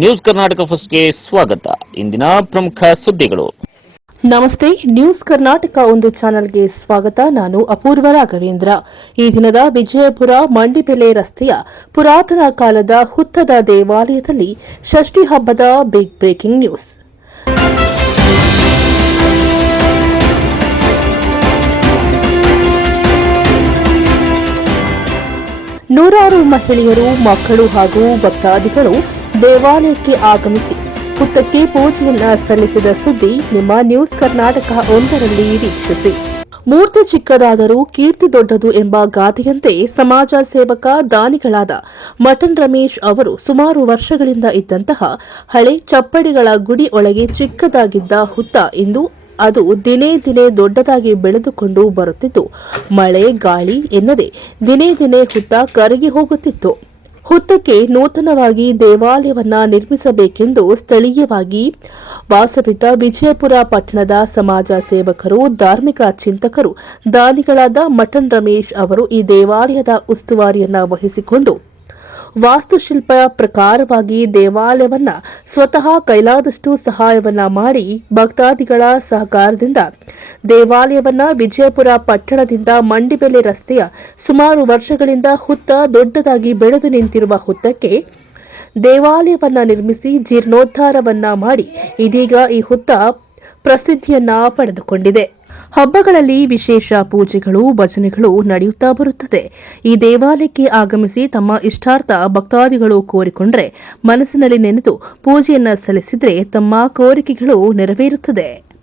News Karnataka ಫಸ್ಟ್ಗೆ ಸ್ವಾಗತ. ಇಂದಿನ ಪ್ರಮುಖ ಸುದ್ದಿಗಳು. ನಮಸ್ತೆ, ನ್ಯೂಸ್ ಕರ್ನಾಟಕ ಒಂದು ಚಾನೆಲ್ಗೆ ಸ್ವಾಗತ. ನಾನು ಅಪೂರ್ವ ರಾಘವೇಂದ್ರ. ಈ ದಿನದ ವಿಜಯಪುರ ಮಂಡಿಬೆಲೆ ರಸ್ತೆಯ ಪುರಾತನ ಕಾಲದ ಹುತ್ತದ ದೇವಾಲಯದಲ್ಲಿ ಷಷ್ಠಿ ಹಬ್ಬದ ಬಿಗ್ ಬ್ರೇಕಿಂಗ್ ನ್ಯೂಸ್ ನೂರಾರು ಮಹಿಳೆಯರು, ಮಕ್ಕಳು ಹಾಗೂ ಭಕ್ತಾದಿಗಳು ದೇವಾಲಯಕ್ಕೆ ಆಗಮಿಸಿ ಹುತ್ತಕ್ಕೆ ಪೂಜೆಯನ್ನ ಸಲ್ಲಿಸಿದ ಸುದ್ದಿ ನಿಮ್ಮ ನ್ಯೂಸ್ ಕರ್ನಾಟಕ ಒಂದರಲ್ಲಿ ವೀಕ್ಷಿಸಿ. ಮೂರ್ತಿ ಚಿಕ್ಕದಾದರೂ ಕೀರ್ತಿ ದೊಡ್ಡದು ಎಂಬ ಗಾದೆಯಂತೆ ಸಮಾಜ ಸೇವಕ ದಾನಿಗಳಾದ ಮಟನ್ ರಮೇಶ್ ಅವರು ಸುಮಾರು ವರ್ಷಗಳಿಂದ ಇದ್ದಂತಹ ಹಳೆ ಚಪ್ಪಡಿಗಳ ಗುಡಿ ಒಳಗೆ ಚಿಕ್ಕದಾಗಿದ್ದ ಹುತ್ತ ಇಂದು ಅದು ದಿನೇ ದಿನೇ ದೊಡ್ಡದಾಗಿ ಬೆಳೆದುಕೊಂಡು ಬರುತ್ತಿದ್ದು, ಮಳೆ, ಗಾಳಿ ಎನ್ನದೆ ದಿನೇ ದಿನೇ ಹುತ್ತ ಕರಗಿ ಹೋಗುತ್ತಿತ್ತು. ಹುತ್ತಕ್ಕೆ ನೂತನವಾಗಿ ದೇವಾಲಯವನ್ನ ನಿರ್ಮಿಸಬೇಕೆಂದು ಸ್ಥಳೀಯವಾಗಿ ವಾಸವಿದ್ದ ವಿಜಯಪುರ ಪಟ್ಟಣದ ಸಮಾಜ ಸೇವಕರು, ಧಾರ್ಮಿಕ ಚಿಂತಕರು, ದಾನಿಗಳಾದ ಮಟನ್ ರಮೇಶ್ ಅವರು ಈ ದೇವಾಲಯದ ಉಸ್ತುವಾರಿಯನ್ನು ವಹಿಸಿಕೊಂಡು ವಾಸ್ತುಶಿಲ್ಪ ಪ್ರಕಾರವಾಗಿ ದೇವಾಲಯವನ್ನ ಸ್ವತಃ ಕೈಲಾದಷ್ಟು ಸಹಾಯವನ್ನ ಮಾಡಿ ಭಕ್ತಾದಿಗಳ ಸಹಕಾರದಿಂದ ದೇವಾಲಯವನ್ನ ವಿಜಯಪುರ ಪಟ್ಟಣದಿಂದ ಮಂಡಿಬೆಲೆ ರಸ್ತೆಯ ಸುಮಾರು ವರ್ಷಗಳಿಂದ ಹುತ್ತ ದೊಡ್ಡದಾಗಿ ಬೆಳೆದು ನಿಂತಿರುವ ಹುತ್ತಕ್ಕೆ ದೇವಾಲಯವನ್ನ ನಿರ್ಮಿಸಿ ಜೀರ್ಣೋದ್ಧಾರವನ್ನ ಮಾಡಿ ಇದೀಗ ಈ ಹುತ್ತ ಪ್ರಸಿದ್ಧಿಯನ್ನ ಪಡೆದುಕೊಂಡಿದೆ. ಹಬ್ಬಗಳಲ್ಲಿ ವಿಶೇಷ ಪೂಜೆಗಳು, ಭಜನೆಗಳು ನಡೆಯುತ್ತಾ ಬರುತ್ತದೆ. ಈ ದೇವಾಲಯಕ್ಕೆ ಆಗಮಿಸಿ ತಮ್ಮ ಇಷ್ಟಾರ್ಥ ಭಕ್ತಾದಿಗಳು ಕೋರಿಕೊಂಡರೆ ಮನಸ್ಸಿನಲ್ಲಿ ನೆನೆದು ಪೂಜೆಯನ್ನ ಸಲ್ಲಿಸಿದರೆ ತಮ್ಮ ಕೋರಿಕೆಗಳು ನೆರವೇರುತ್ತದೆ.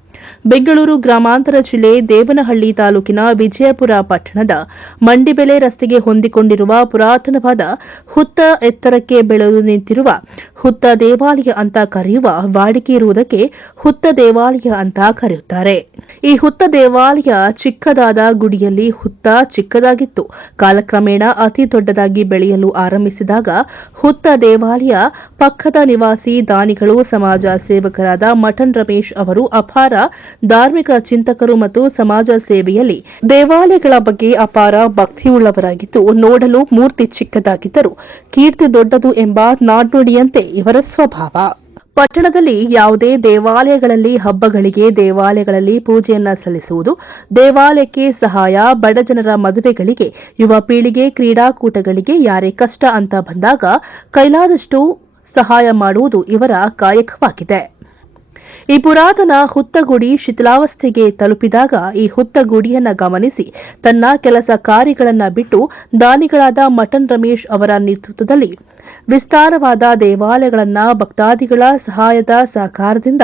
ಬೆಂಗಳೂರು ಗ್ರಾಮಾಂತರ ಜಿಲ್ಲೆ ದೇವನಹಳ್ಳಿ ತಾಲೂಕಿನ ವಿಜಯಪುರ ಪಟ್ಟಣದ ಮಂಡಿಬೆಲೆ ರಸ್ತೆಗೆ ಹೊಂದಿಕೊಂಡಿರುವ ಪುರಾತನವಾದ ಹುತ್ತ ಎತ್ತರಕ್ಕೆ ಬೆಳೆದು ನಿಂತಿರುವ ಹುತ್ತ ದೇವಾಲಯ ಅಂತ ಕರೆಯುವ ವಾಡಿಕೆ ಇರುವುದಕ್ಕೆ ಹುತ್ತ ದೇವಾಲಯ ಅಂತ ಕರೆಯುತ್ತಾರೆ. ಈ ಹುತ್ತ ದೇವಾಲಯ ಚಿಕ್ಕದಾದ ಗುಡಿಯಲ್ಲಿ ಹುತ್ತ ಚಿಕ್ಕದಾಗಿತ್ತು. ಕಾಲಕ್ರಮೇಣ ಅತಿ ದೊಡ್ಡದಾಗಿ ಬೆಳೆಯಲು ಆರಂಭಿಸಿದಾಗ ಹುತ್ತ ದೇವಾಲಯ ಪಕ್ಕದ ನಿವಾಸಿ ದಾನಿಗಳು, ಸಮಾಜ ಸೇವಕರಾದ ಮಠನ್ ರಮೇಶ್ ಅವರು ಅಪಾರ ಧಾರ್ಮಿಕ ಚಿಂತಕರು ಮತ್ತು ಸಮಾಜ ಸೇವೆಯಲ್ಲಿ ದೇವಾಲಯಗಳ ಬಗ್ಗೆ ಅಪಾರ ಭಕ್ತಿಯುಳ್ಳವರಾಗಿದ್ದು, ನೋಡಲು ಮೂರ್ತಿ ಚಿಕ್ಕದಾಗಿದ್ದರು ಕೀರ್ತಿ ದೊಡ್ಡದು ಎಂಬ ನಾಡ್ನುಡಿಯಂತೆ ಇವರ ಸ್ವಭಾವ. ಪಟ್ಟಣದಲ್ಲಿ ಯಾವುದೇ ದೇವಾಲಯಗಳಲ್ಲಿ ಹಬ್ಬಗಳಿಗೆ ದೇವಾಲಯಗಳಲ್ಲಿ ಪೂಜೆಯನ್ನ ಸಲ್ಲಿಸುವುದು, ದೇವಾಲಯಕ್ಕೆ ಸಹಾಯ ಬಡಜನರ ಮದುವೆಗಳಿಗೆ, ಯುವ ಪೀಳಿಗೆ ಕ್ರೀಡಾಕೂಟಗಳಿಗೆ ಯಾರೇ ಕಷ್ಟ ಅಂತ ಬಂದಾಗ ಕೈಲಾದಷ್ಟು ಸಹಾಯ ಮಾಡುವುದು ಇವರ ಕಾಯಕವಾಗಿದೆ. ಈ ಪುರಾತನ ಹುತ್ತಗುಡಿ ಶಿಥಿಲಾವಸ್ಥೆಗೆ ತಲುಪಿದಾಗ ಈ ಹುತ್ತಗುಡಿಯನ್ನ ಗಮನಿಸಿ ತನ್ನ ಕೆಲಸ ಕಾರ್ಯಗಳನ್ನು ಬಿಟ್ಟು ದಾನಿಗಳಾದ ಮಟನ್ ರಮೇಶ್ ಅವರ ನೇತೃತ್ವದಲ್ಲಿ ವಿಸ್ತಾರವಾದ ದೇವಾಲಯಗಳನ್ನ ಭಕ್ತಾದಿಗಳ ಸಹಾಯದ ಸಹಕಾರದಿಂದ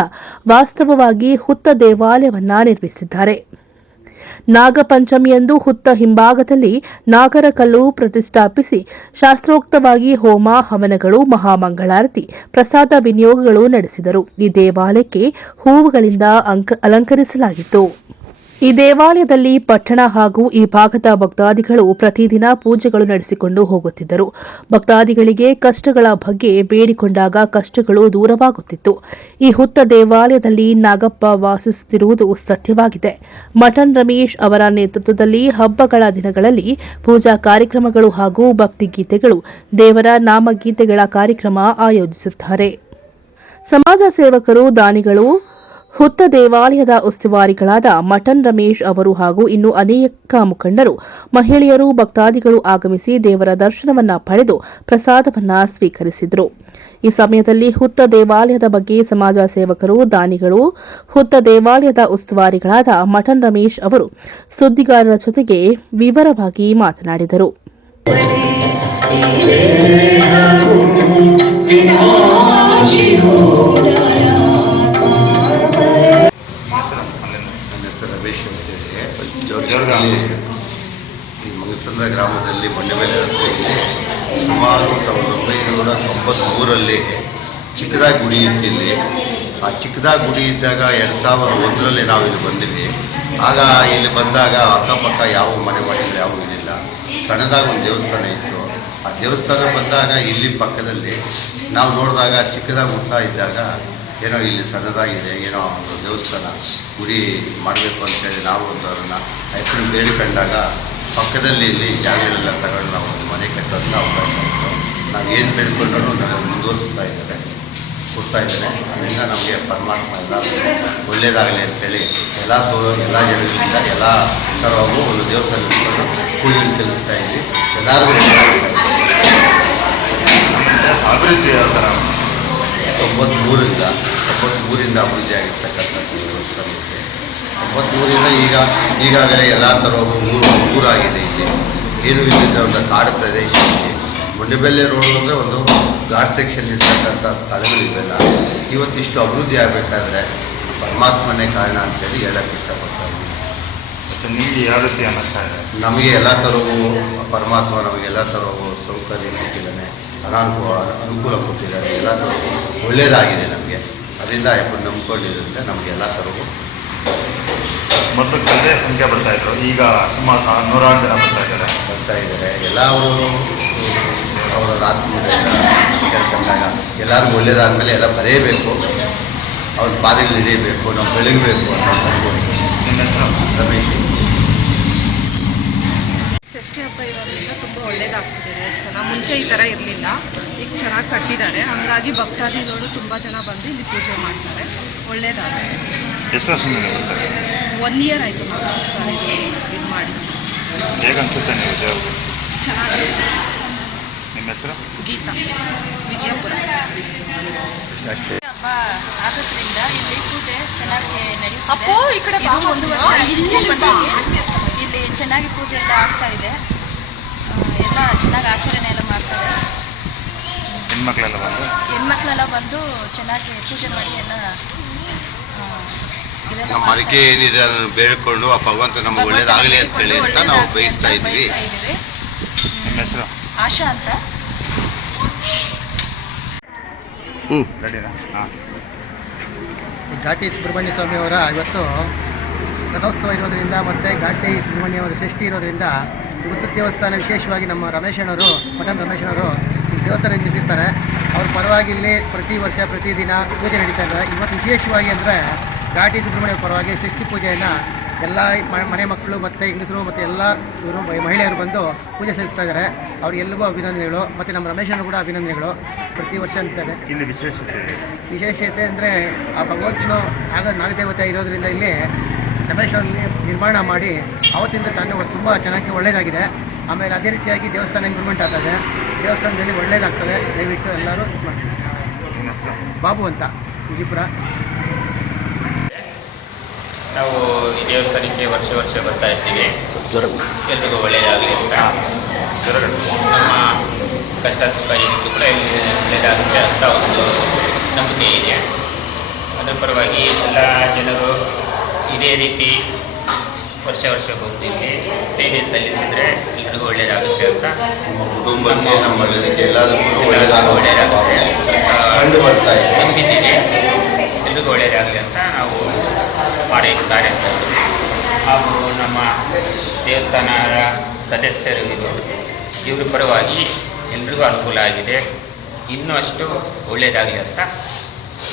ವಾಸ್ತವವಾಗಿ ಹುತ್ತ ದೇವಾಲಯವನ್ನ ನಿರ್ಮಿಸಿದ್ದಾರೆ. ನಾಗಪಂಚಮಿಯಂದು ಹುತ್ತ ಹಿಂಭಾಗದಲ್ಲಿ ನಾಗರ ಕಲ್ಲು ಪ್ರತಿಷ್ಠಾಪಿಸಿ ಶಾಸ್ತ್ರೋಕ್ತವಾಗಿ ಹೋಮ, ಹವನಗಳು, ಮಹಾಮಂಗಳಾರತಿ, ಪ್ರಸಾದ ವಿನಿಯೋಗಗಳು ನಡೆಸಿದರು. ಈ ದೇವಾಲಯಕ್ಕೆ ಹೂವುಗಳಿಂದ ಅಲಂಕರಿಸಲಾಗಿತ್ತು. ಈ ದೇವಾಲಯದಲ್ಲಿ ಪಟ್ಟಣ ಹಾಗೂ ಈ ಭಾಗದ ಭಕ್ತಾದಿಗಳು ಪ್ರತಿದಿನ ಪೂಜೆಗಳು ನಡೆಸಿಕೊಂಡು ಹೋಗುತ್ತಿದ್ದರು. ಭಕ್ತಾದಿಗಳಿಗೆ ಕಷ್ಟಗಳ ಬಗ್ಗೆ ಬೇಡಿಕೊಂಡಾಗ ಕಷ್ಟಗಳು ದೂರವಾಗುತ್ತಿತ್ತು. ಈ ಹುತ್ತ ದೇವಾಲಯದಲ್ಲಿ ನಾಗಪ್ಪ ವಾಸಿಸುತ್ತಿರುವುದು ಸತ್ಯವಾಗಿದೆ. ಮಟನ್ ರಮೇಶ್ ಅವರ ನೇತೃತ್ವದಲ್ಲಿ ಹಬ್ಬಗಳ ದಿನಗಳಲ್ಲಿ ಪೂಜಾ ಕಾರ್ಯಕ್ರಮಗಳು ಹಾಗೂ ಭಕ್ತಿಗೀತೆಗಳು ದೇವರ ನಾಮಗೀತೆಗಳ ಕಾರ್ಯಕ್ರಮ ಆಯೋಜಿಸುತ್ತಾರೆ. ಸಮಾಜ ಸೇವಕರು, ದಾನಿಗಳು ಹುತ್ತ ದೇವಾಲಯದ ಉಸ್ತುವಾರಿಗಳಾದ ಮಟನ್ ರಮೇಶ್ ಅವರು ಹಾಗೂ ಇನ್ನು ಅನೇಕ ಮುಖಂಡರು, ಮಹಿಳೆಯರು, ಭಕ್ತಾದಿಗಳು ಆಗಮಿಸಿ ದೇವರ ದರ್ಶನವನ್ನ ಪಡೆದು ಪ್ರಸಾದವನ್ನ ಸ್ವೀಕರಿಸಿದರು. ಈ ಸಮಯದಲ್ಲಿ ಹುತ್ತ ದೇವಾಲಯದ ಬಗ್ಗೆ ಸಮಾಜ ಸೇವಕರು, ದಾನಿಗಳು, ಹುತ್ತ ದೇವಾಲಯದ ಉಸ್ತುವಾರಿಗಳಾದ ಮಟನ್ ರಮೇಶ್ ಅವರು ಸುದ್ದಿಗಾರರ ಜೊತೆಗೆ ವಿವರವಾಗಿ ಮಾತನಾಡಿದರು. ಚಿಕ್ಕದಾಗಿ ಗುಡಿ ಇದ್ದಾಗ ಎರಡು ಸಾವಿರದ ಒಂದರಲ್ಲಿ ನಾವು ಇಲ್ಲಿ ಬಂದಿದ್ವಿ. ಆಗ ಇಲ್ಲಿ ಬಂದಾಗ ಅಕ್ಕಪಕ್ಕ ಯಾವ ಮನೆ ಮಾಡಿಲ್ಲ ಯಾವ ಇರಲಿಲ್ಲ ಸಣ್ಣದಾಗ ಒಂದು ದೇವಸ್ಥಾನ ಇತ್ತು. ಆ ದೇವಸ್ಥಾನ ಬಂದಾಗ ಇಲ್ಲಿ ಪಕ್ಕದಲ್ಲಿ ನಾವು ನೋಡಿದಾಗ ಚಿಕ್ಕದಾಗಿ ಹುಡ್ತಾ ಇದ್ದಾಗ ಏನೋ ಇಲ್ಲಿ ಸಣ್ಣದಾಗಿದೆ, ಏನೋ ಒಂದು ದೇವಸ್ಥಾನ ಗುಡಿ ಮಾಡಬೇಕು ಅಂತೇಳಿ ನಾವು ಒಂದು ಅದನ್ನು ಹೆಸರು ಬೇಡಿಕೊಂಡಾಗ ಪಕ್ಕದಲ್ಲಿ ಇಲ್ಲಿ ಜಾಗಗಳೆಲ್ಲ ತಗೊಂಡು ನಾವು ಒಂದು ಮನೆ ಕಟ್ಟೋದನ್ನ ಅವಕಾಶ ಇತ್ತು. ನಾವು ಏನು ಬೇಡ್ಕೊಂಡ್ರೂ ನಾವು ಮುಂದುವರಿಸ್ತಾ ಇದ್ದಾರೆ. ಕೊಡ್ತಾ ಇದ್ದೇನೆ. ಅದರಿಂದ ನಮಗೆ ಪರಮಾತ್ಮ ಎಲ್ಲ ಒಳ್ಳೆಯದಾಗಲಿ ಅಂತೇಳಿ ಎಲ್ಲ ಸೋಲೋ ಎಲ್ಲ ಜನರಿಂದ ಎಲ್ಲ ಥರವಾಗೂ ಒಂದು ದೇವಸ್ಥಾನ ಪೂಜೆ ತಿಳಿಸ್ತಾ ಇದ್ವಿ ಎಲ್ಲರಿಗೂ ಅಭಿವೃದ್ಧಿ ಯಾವ ಥರ? ತೊಂಬತ್ತ್ಮೂರಿಂದ ತೊಂಬತ್ಮೂರಿಂದ ಅಭಿವೃದ್ಧಿ ಆಗಿರ್ತಕ್ಕಂಥದ್ದು ದೇವಸ್ಥಾನ ಇದೆ ತೊಂಬತ್ಮೂರಿಂದ ಈಗ ಈಗಾಗಲೇ ಎಲ್ಲ ಥರವಾಗೂ ಮೂರು ಊರಾಗಿದೆ ಇಲ್ಲಿ. ಏನು ಇಲ್ಲಿದ್ದ ಒಂದು ಕಾಡು ಪ್ರದೇಶ ಇದೆ. ಮೊಂಡೆಬೆಲ್ಲೆ ರೋಡ್ ಅಂದರೆ ಒಂದು ಘಾಟ್ ಸೆಕ್ಷನ್ ಇರ್ತಕ್ಕಂಥ ಸ್ಥಳಗಳಿವೆಲ್ಲ ಇವತ್ತಿಷ್ಟು ಅಭಿವೃದ್ಧಿ ಆಗಬೇಕಾದ್ರೆ ಪರಮಾತ್ಮನೇ ಕಾರಣ ಅಂತೇಳಿ ಹೇಳಕ್ಕೆ ಇಷ್ಟಪಡ್ತಾ ಇದ್ದೀನಿ. ಮತ್ತು ನೀವು ಯಾವ ರೀತಿ ಅನ್ನಿಸ್ತಾ ಇದೆ? ನಮಗೆ ಎಲ್ಲ ಥರವೂ ಪರಮಾತ್ಮ ನಮಗೆಲ್ಲ ಥರವೂ ಸೌಕರ್ಯ ಕೊಟ್ಟಿದ್ದಾನೆ ಅನಾನುಕೂಲ ಅನುಕೂಲ ಕೊಟ್ಟಿದ್ದಾರೆ ಎಲ್ಲ ಥರವೂ ಒಳ್ಳೆಯದಾಗಿದೆ ನಮಗೆ. ಅದರಿಂದ ನಂಬ್ಕೊಂಡಿದ್ದರಿಂದ ನಮಗೆ ಎಲ್ಲ ಥರವೂ ಮತ್ತು ಕಲ್ಲೇ ಸಂಖ್ಯೆ ಬರ್ತಾಯಿದ್ರು ಈಗ ಸುಮಾರು ನೂರಾರು ಜನ ಬರ್ತಾ ಇದ್ದಾರೆ. ಬರ್ತಾ ಇದ್ದಾರೆ. ಎಲ್ಲ ಅವರ ಆತ್ಮೀಯತೆಯಿಂದ ಕೇಳ್ಕೊಂಡಾಗ ಎಲ್ಲರಿಗೂ ಒಳ್ಳೇದಾದ್ಮೇಲೆ ಎಲ್ಲ ಬರೆಯಬೇಕು. ಅವ್ರ ಪಾದಗಳು ಹಿಡಿಯಬೇಕು ನಾವು ಬೆಳಗಬೇಕು ಅಂತ ಅನ್ಕೊಂಡು ನಿಮ್ಮ ಹೆಸರು ರಮೇಶ್ ಷಷ್ಠಿ ಹಬ್ಬ ಇರೋದ್ರಿಂದ ತುಂಬ ಒಳ್ಳೇದಾಗ್ತಿದೆ ದೇವಸ್ಥಾನ. ಮುಂಚೆ ಈ ಥರ ಇರಲಿಲ್ಲ. ಈಗ ಚೆನ್ನಾಗಿ ಕಟ್ಟಿದ್ದಾರೆ. ಹಾಗಾಗಿ ಭಕ್ತಾದಿಗಳು ತುಂಬ ಜನ ಬಂದು ಇಲ್ಲಿ ಪೂಜೆ ಮಾಡ್ತಾರೆ. ಒಳ್ಳೇದಾಗುತ್ತೆ ಎಷ್ಟು ವರ್ಷದಿಂದ ಬರ್ತಾರೆ ಒನ್ ಇಯರ್ ಆಯಿತು ನಾವು ಇದು ಮಾಡಿ ಹೇಗನ್ಸುತ್ತೆ ನೀವು ಚೆನ್ನಾಗಿದೆ. ನಿಮ್ಮ ಹೆಸರು? ಗೀತಾ ವಿಜಯಪುರ. ಅಷ್ಟೇ ಹಬ್ಬ ಆಗೋದ್ರಿಂದ ಇಲ್ಲಿ ಪೂಜೆ ಚೆನ್ನಾಗಿ ನಡೆಯುತ್ತೆ ಈ ಕಡೆ ಇದು ಬಾ ಒಂದು ವರ್ಷ ಇಲ್ಲಿ ಇಲ್ಲಿ ಚೆನ್ನಾಗಿ ಪೂಜೆ ಎಲ್ಲ ಆಗ್ತಾ ಇದೆ. ಎಲ್ಲ ಚೆನ್ನಾಗಿ ಆಚರಣೆ ಎಲ್ಲ ಮಾಡ್ತಾರೆ. ಹೆಣ್ಮಕ್ಳೆಲ್ಲ ಬಂದು? ಹೆಣ್ಮಕ್ಳೆಲ್ಲ ಬಂದು ಚೆನ್ನಾಗಿ ಪೂಜೆ ಮಾಡಿ ಎಲ್ಲ ನಮ್ಮ. ಅದಕ್ಕೆ ಏನಿದೆ ಅದನ್ನು ಬೇಡಿಕೊಂಡು ಆ ಭಗವಂತ ನಮಗೆ ಒಳ್ಳೇದಾಗಲಿ ಅಂತೇಳಿ ಅಂತ ನಾವು ಬಯಸ್ತಾ ಇದ್ವಿ. ಆಶಾ ಅಂತ. ರೆಡಿನಾ? ಹಾಂ. ಈ ಘಾಟಿ ಸುಬ್ರಹ್ಮಣ್ಯ ಸ್ವಾಮಿಯವರ ಇವತ್ತು ರಥೋತ್ಸವ ಇರೋದ್ರಿಂದ ಮತ್ತು ಘಾಟಿ ಸುಬ್ರಹ್ಮಣ್ಯ ಅವರ ಷಷ್ಠಿ ಇರೋದ್ರಿಂದ ಇವತ್ತು ದೇವಸ್ಥಾನ ವಿಶೇಷವಾಗಿ ನಮ್ಮ ರಮೇಶನವರು, ಪಟನ್ ರಮೇಶನವರು ಈ ದೇವಸ್ಥಾನ ನಿರ್ಮಿಸಿರ್ತಾರೆ ಅವ್ರ ಪರವಾಗಿ ಇಲ್ಲಿ ಪ್ರತಿ ವರ್ಷ ಪ್ರತಿದಿನ ಪೂಜೆ ನಡೀತಾ ಇದೆ. ಇವತ್ತು ವಿಶೇಷವಾಗಿ ಅಂದರೆ ಘಾಟಿ ಸುಬ್ರಹ್ಮಣ್ಯ ಪರವಾಗಿ ಷಷ್ಠಿ ಪೂಜೆಯನ್ನು ಎಲ್ಲ ಮನೆ ಮಕ್ಕಳು ಮತ್ತು ಹೆಂಗಸರು ಮತ್ತು ಎಲ್ಲ ಇವರು ಮಹಿಳೆಯರು ಬಂದು ಪೂಜೆ ಸಲ್ಲಿಸ್ತಾ ಇದ್ದಾರೆ. ಅವ್ರಿಗೆಲ್ಲರಿಗೂ ಅಭಿನಂದನೆಗಳು. ಮತ್ತು ನಮ್ಮ ರಮೇಶನೂ ಕೂಡ ಅಭಿನಂದನೆಗಳು. ಪ್ರತಿ ವರ್ಷ ಅಂತಾರೆ. ಇಲ್ಲಿ ವಿಶೇಷತೆ? ಇದೆ. ವಿಶೇಷತೆ ಅಂದರೆ ಆ ಭಗವಂತನು ನಾಗ ನಾಗದೇವತೆ ಇರೋದ್ರಿಂದ ಇಲ್ಲಿ ರಮೇಶ್ವರಲ್ಲಿ ನಿರ್ಮಾಣ ಮಾಡಿ ಅವತ್ತಿಂದ ತಾನು ತುಂಬ ಚೆನ್ನಾಗಿ ಒಳ್ಳೆಯದಾಗಿದೆ ಆಮೇಲೆ ಅದೇ ರೀತಿಯಾಗಿ ದೇವಸ್ಥಾನ ಇಂಪ್ರೂವ್ಮೆಂಟ್ ಆಗ್ತದೆ. ದೇವಸ್ಥಾನದಲ್ಲಿ ಒಳ್ಳೆಯದಾಗ್ತದೆ ದಯವಿಟ್ಟು ಎಲ್ಲರೂ. ಬಾಬು ಅಂತ ವಿಜಯಪುರ. ನಾವು ಈ ದೇವಸ್ಥಾನಕ್ಕೆ ವರ್ಷ ವರ್ಷ ಬರ್ತಾ ಇರ್ತೀವಿ ಎಲ್ರಿಗೂ ಒಳ್ಳೆಯದಾಗಲಿ ಅಂತ. ನಮ್ಮ ಕಷ್ಟ ಸುಖ ಏನಿದ್ರು ಕೂಡ ಇಲ್ಲಿ ಒಳ್ಳೆಯದಾಗುತ್ತೆ ಅಂತ ಒಂದು ನಂಬಿಕೆ ಇದೆ. ಅದರ ಪರವಾಗಿ ಎಲ್ಲ ಜನರು ಇದೇ ರೀತಿ ವರ್ಷ ವರ್ಷ ಇಲ್ಲಿ ಸೇವೆ ಸಲ್ಲಿಸಿದರೆ ಎಲ್ರಿಗೂ ಒಳ್ಳೆಯದಾಗುತ್ತೆ ಅಂತ ಕುಟುಂಬಕ್ಕೆ ನಮ್ಮ ಎಲ್ಲದಕ್ಕೂ ಒಳ್ಳೆಯದಾಗ ಒಳ್ಳೆಯದಾಗುತ್ತೆ ಕಂಡು ಬರ್ತಾ ಇದೆ. ನಂಬಿದ್ದೀನಿ ಎಲ್ರಿಗೂ ಒಳ್ಳೆಯದಾಗಲಿ ಅಂತ ನಾವು ಇದ್ದೀವಿ ಹಾಗೂ ನಮ್ಮ ದೇವಸ್ಥಾನದ ಸದಸ್ಯರು ಇವ್ರ ಪರವಾಗಿ ಎಲ್ರಿಗೂ ಅನುಕೂಲ ಆಗಿದೆ. ಇನ್ನೂ ಅಷ್ಟು ಒಳ್ಳೆಯದಾಗಲಿ ಅಂತ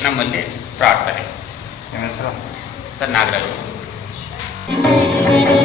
ನಮ್ಮಲ್ಲಿ ಪ್ರಾರ್ಥನೆ. ಹೆಸರು? Sir Nagaraj.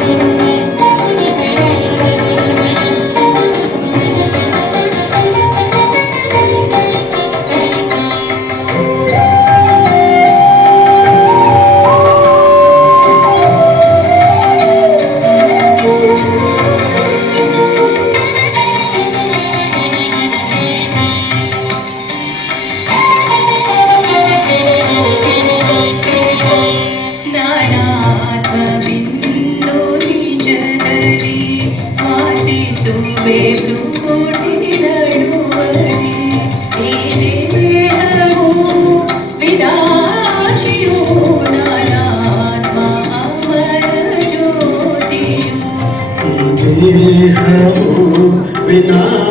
be Vina.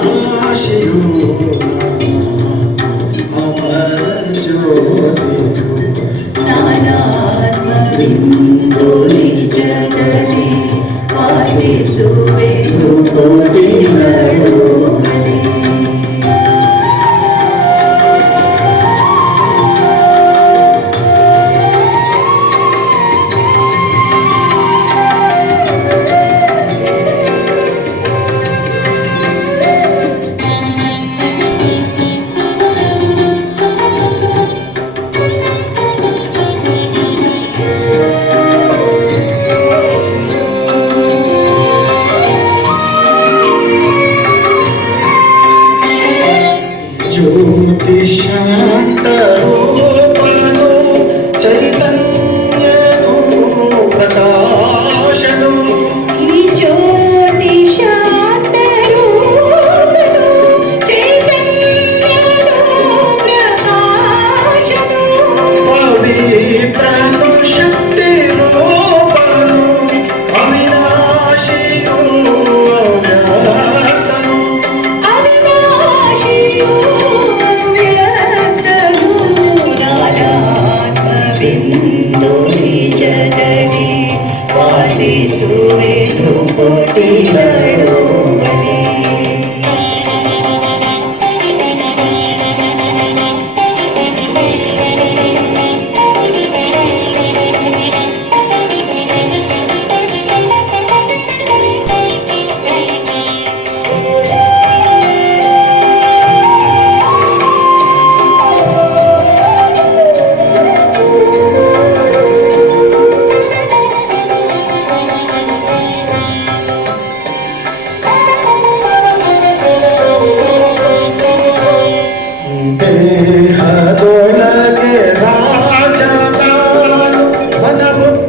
olha no